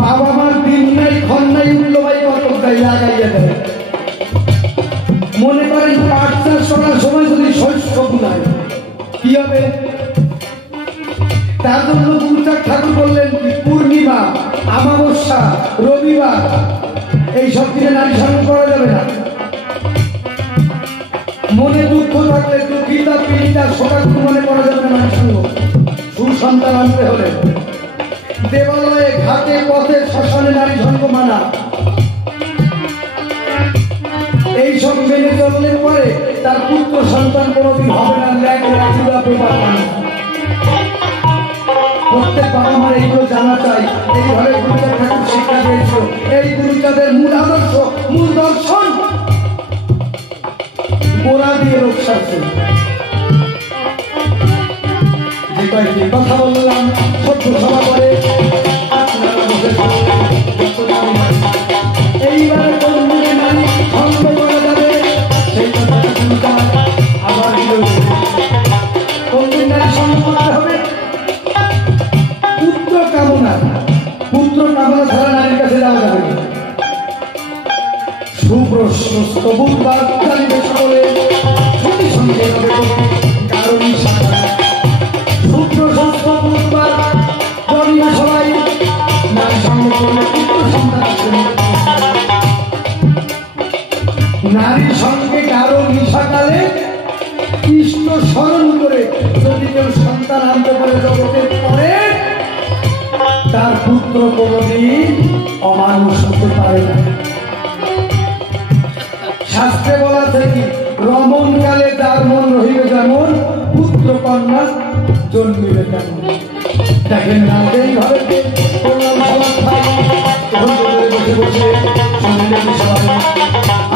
বাবা মার দিন নাই ক্ষণ নাই উঠলো ভাই অত লাগাইয়া দেবে। মনে করেন পাট চাষ করার সময় যদি শস্য বুনায় কি হবে? তার জন্য গুরুচাঁদ ঠাকুর বললেন কি পূর্ণিমা অমাবস্যা রবিবার এইসব দিনে নারী সঙ্গ করা যাবে না। মনে দুঃখ থাকলে দুঃখিতা পীড়িতা শোকাকুল মনে করা যাবে না নারী সঙ্গ। সুসন্তান আনতে হলে দেবালয়ে ঘাটে পথে শ্মশানে নারী সঙ্গ মানা, এইসব মেনে চললে পরে তার পুত্র সন্তান কোনোদিন হবে না। প্রত্যেক বাবা মার এইগুলো জানা চাই। এইভাবে গুরুচাঁদ ঠাকুর শিক্ষা দিয়েছিল। এই গুরুচাঁদের মূল আদর্শ মূল দর্শন গোড়া দিয়ে লোক সারছে। যে কয়েকটি কথা বললাম সত্য সভা করে আপনারা বসে এইবার কোন দিকে নারী ভঙ্গ করা যাবে সেই কথাটা চিন্তা আবার কোন দিন নারী সঙ্গ করতে হবে। পুত্র কামনা ছাড়া নারীর কাছে যাওয়া যাবে না। সুপ্রশস্ত বুধবার জানিবে সকলে ছুটি সঙ্গে কারণ সুপ্রশস্ত বুধবার জানিবে সবাই নারী সঙ্গ করলে পুত্র সন্তান আসবে। নারীর সঙ্গে কারো নিশাকালে কৃষ্ণ স্মরণ করে যদি কেউ সন্তান আনতে পারে জগতের পরে তার পুত্র কোনদিন অমানুষ হতে পারে না। শাস্ত্রে বলা আছে কি রমণ কালে যার মন রহিবে যেমন পুত্র কন্যা জন্মিবে তেমন। দেখেন না এইভাবে বসে বসে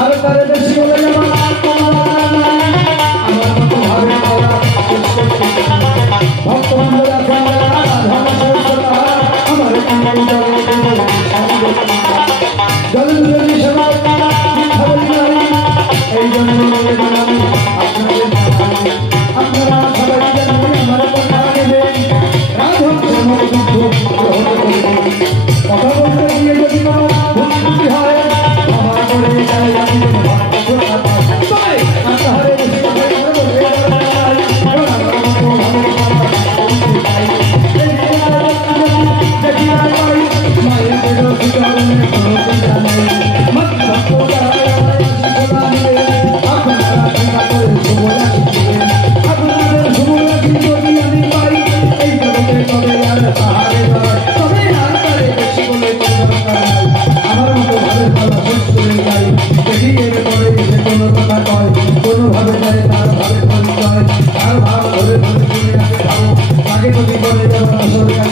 আরো তারে বেশি বলে যেমন আমার মতো ভাবে ভক্তবন্ধুরা এই জন্য আপনারা সবাই আমার কথা নেবেন কথা বলতে গিয়ে যদি কোনো ভুল ত্রুটি হয় আমার করে কোনোভাবে তার ভাবে পরিচয় তার ভাব ধরে ধরে আগে যদি বলে যাওয়া সরকার